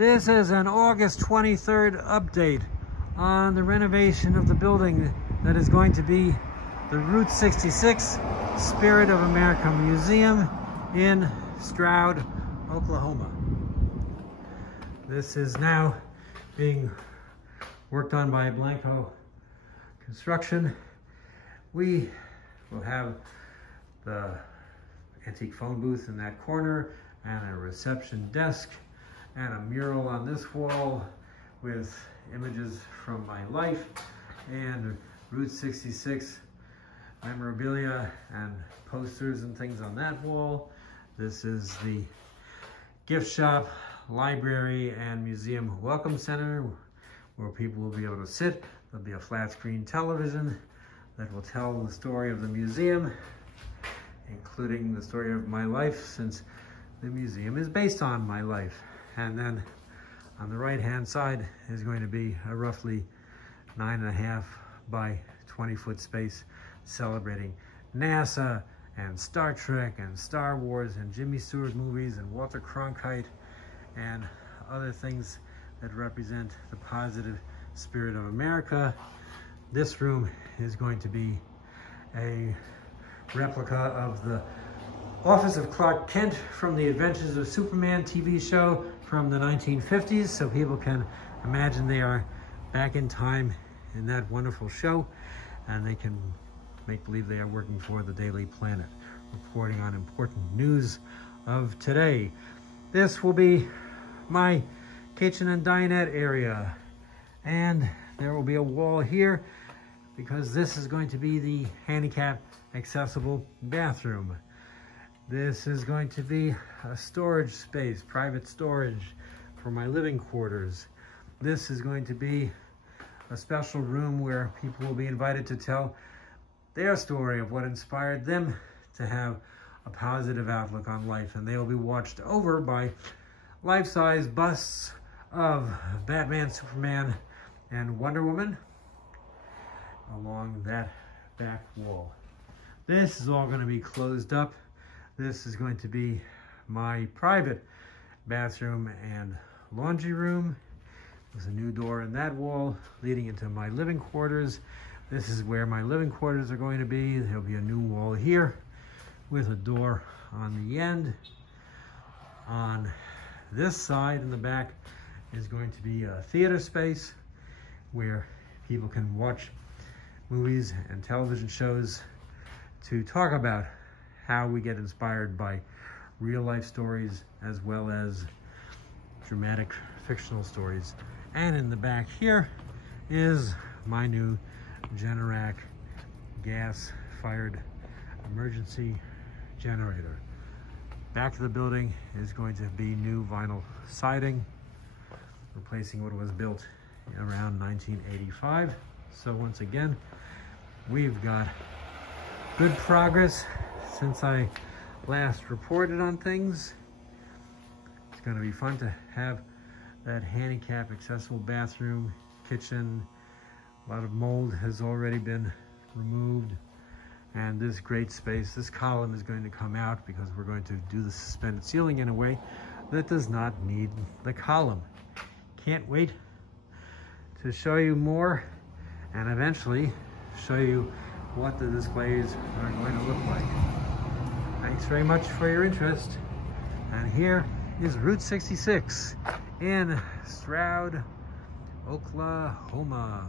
This is an August 23rd update on the renovation of the building that is going to be the Route 66 Spirit of America Museum in Stroud, Oklahoma. This is now being worked on by Blanco Construction. We will have the antique phone booth in that corner and a reception desk and a mural on this wall with images from my life and Route 66 memorabilia and posters and things on that wall. This is the gift shop, library, and museum welcome center where people will be able to sit. There'll be a flat screen television that will tell the story of the museum, including the story of my life, since the museum is based on my life. And then on the right hand side is going to be a roughly 9.5 by 20 foot space celebrating NASA and Star Trek and Star Wars and Jimmy Stewart movies and Walter Cronkite and other things that represent the positive spirit of America. This room is going to be a replica of the office of Clark Kent from the Adventures of Superman TV show from the 1950s, so people can imagine they are back in time in that wonderful show, and they can make believe they are working for the Daily Planet, reporting on important news of today. This will be my kitchen and dinette area, and there will be a wall here because this is going to be the handicap accessible bathroom. This is going to be a storage space, private storage for my living quarters. This is going to be a special room where people will be invited to tell their story of what inspired them to have a positive outlook on life. And they will be watched over by life-size busts of Batman, Superman, and Wonder Woman along that back wall. This is all going to be closed up. This is going to be my private bathroom and laundry room. There's a new door in that wall leading into my living quarters. This is where my living quarters are going to be. There'll be a new wall here with a door on the end. On this side in the back is going to be a theater space where people can watch movies and television shows to talk about how we get inspired by real life stories as well as dramatic fictional stories. And in the back here is my new Generac gas-fired emergency generator. Back to the building is going to be new vinyl siding, replacing what was built around 1985. So once again, we've got good progress since I last reported on things. It's going to be fun to have that handicap accessible bathroom, kitchen. A lot of mold has already been removed, and this great space, this column is going to come out because we're going to do the suspended ceiling in a way that does not need the column. Can't wait to show you more and eventually show you what the displays are going to look like. Thanks very much for your interest. And here is Route 66 in Stroud, Oklahoma.